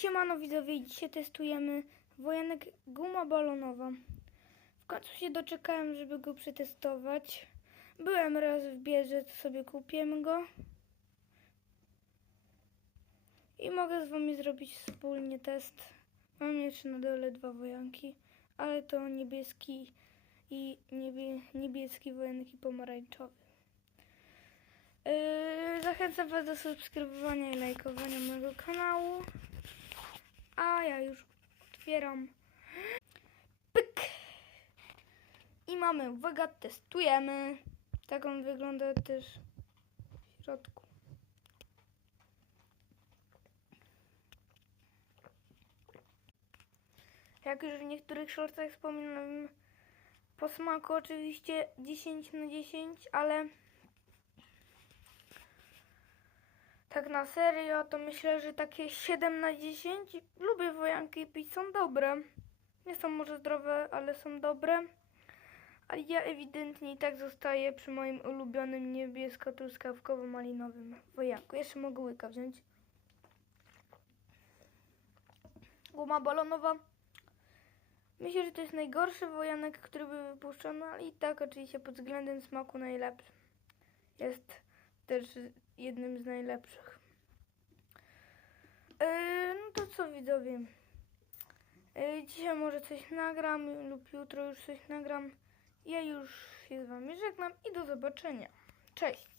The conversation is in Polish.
Siemano widzowie, dzisiaj testujemy wojanek guma balonowa. W końcu się doczekałem, żeby go przetestować. Byłem raz w bierze, to sobie kupiłem go. I mogę z wami zrobić wspólnie test. Mam jeszcze na dole dwa wojanki, ale to niebieski i niebie, niebieski wojanek i pomarańczowy. Yy, zachęcam Was do subskrybowania i lajkowania mojego kanału. Otwieram. Pyk! I mamy, uwaga, testujemy. Tak on wygląda też w środku. Jak już w niektórych shortach wspominałem, po smaku oczywiście 10 na 10, ale tak na serio, to myślę, że takie 7 na 10. Lubię wojanki pić, są dobre. Nie są może zdrowe, ale są dobre. Ale ja ewidentnie i tak zostaję przy moim ulubionym niebiesko-truskawkowo-malinowym wojanku. Jeszcze mogę łyka wziąć. Guma balonowa. Myślę, że to jest najgorszy wojanek, który był wypuszczony, ale i tak oczywiście pod względem smaku najlepszy. Jest też jednym z najlepszych. Yy, no to co widzowie? Yy, dzisiaj może coś nagram lub jutro już coś nagram. Ja już się z wami żegnam i do zobaczenia. Cześć!